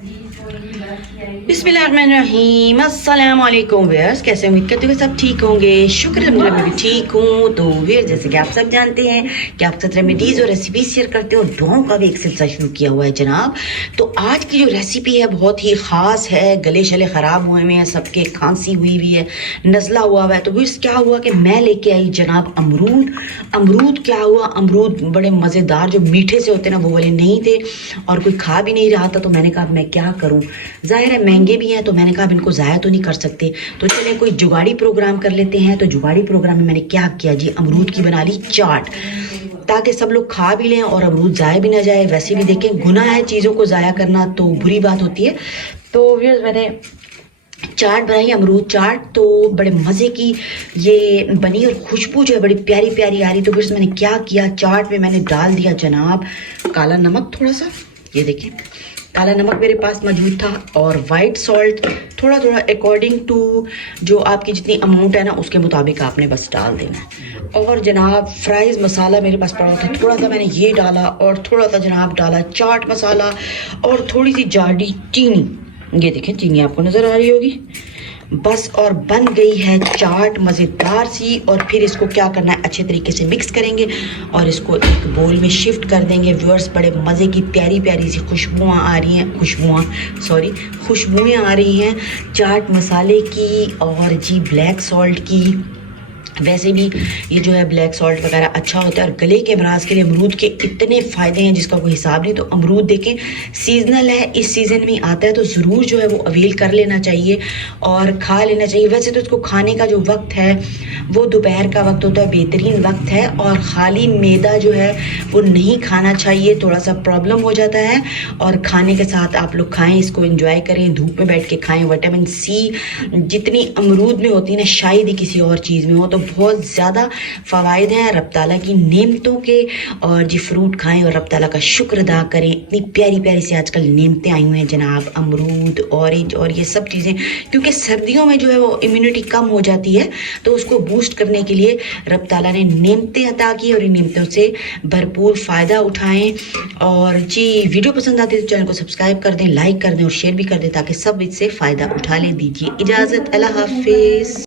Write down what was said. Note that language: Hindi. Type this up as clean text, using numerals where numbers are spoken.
बिस्मिल्लाहिर्रहमानिर्रहीम, अस्सलाम वालेकुम व्यूअर्स। कैसे उम्मीद करते हुए सब ठीक होंगे। शुक्र अल्हम्दुलिल्लाह मैं भी ठीक हूँ। तो व्यूअर्स, जैसे कि आप सब जानते हैं कि आप साथ रेमेडीज़ और रेसिपी शेयर करते हो, दुआओं का भी एक सिलसिला शुरू किया हुआ है जनाब। तो आज की जो रेसिपी है बहुत ही ख़ास है। गले शले ख़राब हुए हैं, सबके खांसी हुई हुई है, नज़ला हुआ हुआ है। तो व्यूअर्स, क्या हुआ कि मैं लेके आई जनाब अमरूद क्या हुआ, अमरूद बड़े मज़ेदार जो मीठे से होते हैं ना, वो वाले नहीं थे और कोई खा भी नहीं रहा था। तो मैंने कहा मैं क्या करूँ, जाहिर है महंगे भी हैं, तो मैंने कहा अब इनको ज़ाया तो नहीं कर सकते, तो चले कोई जुगाड़ी प्रोग्राम कर लेते हैं। तो जुगाड़ी प्रोग्राम में मैंने क्या किया जी, अमरूद की बना ली चाट, ताकि सब लोग खा भी लें और अमरूद ज़ाया भी ना जाए। वैसे भी देखें, गुनाह है चीज़ों को ज़ाया करना, तो बुरी बात होती है। तो फिर मैंने चाट बनाई, अमरूद चाट, तो बड़े मज़े की ये बनी और खुशबू जो है बड़ी प्यारी प्यारी आ रही। तो फिर मैंने क्या किया, चाट में मैंने डाल दिया जनाब काला नमक थोड़ा सा, ये देखिए काला नमक मेरे पास मौजूद था, और वाइट सॉल्ट थोड़ा थोड़ा अकॉर्डिंग टू जो आपकी जितनी अमाउंट है ना उसके मुताबिक आपने बस डाल देना। और जनाब फ्राइज़ मसाला मेरे पास पड़ा था, थोड़ा सा मैंने ये डाला, और थोड़ा सा जनाब डाला चाट मसाला, और थोड़ी सी जाडी चीनी, ये देखें चीनी आपको नज़र आ रही होगी बस। और बन गई है चाट मज़ेदार सी। और फिर इसको क्या करना है, अच्छे तरीके से मिक्स करेंगे और इसको एक बोल में शिफ्ट कर देंगे। व्यूअर्स, बड़े मज़े की प्यारी प्यारी सी खुशबुआँ आ रही हैं, खुशबुएँ आ रही हैं चाट मसाले की और जी ब्लैक सॉल्ट की। वैसे भी ये जो है ब्लैक सॉल्ट वगैरह अच्छा होता है, और गले के अमराज के लिए अमरूद के इतने फ़ायदे हैं जिसका कोई हिसाब नहीं। तो अमरूद देखें सीजनल है, इस सीज़न में आता है, तो ज़रूर जो है वो अवेल कर लेना चाहिए और खा लेना चाहिए। वैसे तो इसको खाने का जो वक्त है वो दोपहर का वक्त होता है, बेहतरीन वक्त है, और ख़ाली मैदा जो है वो नहीं खाना चाहिए, थोड़ा सा प्रॉब्लम हो जाता है। और खाने के साथ आप लोग खाएँ, इसको एंजॉय करें, धूप में बैठ के खाएँ। विटामिन सी जितनी अमरूद में होती है ना, शायद ही किसी और चीज़ में हो। तो बहुत ज़्यादा फ़वाइद हैं रब ताला की नेमतों के। और जी फ्रूट खाएं और रब ताला का शुक्र अदा करें। इतनी प्यारी प्यारी सी आजकल नेमतें आई हुई हैं जनाब, अमरूद, ऑरेंज और ये सब चीज़ें, क्योंकि सर्दियों में जो है वो इम्यूनिटी कम हो जाती है, तो उसको बूस्ट करने के लिए रब ताला ने नेमतें अता की, और इन नेमतों से भरपूर फ़ायदा उठाएँ। और जी वीडियो पसंद आती है तो चैनल को सब्सक्राइब कर दें, लाइक कर दें और शेयर भी कर दें, ताकि सब इससे फ़ायदा उठा लें। दीजिए इजाज़त, अल्लाह हाफिज़।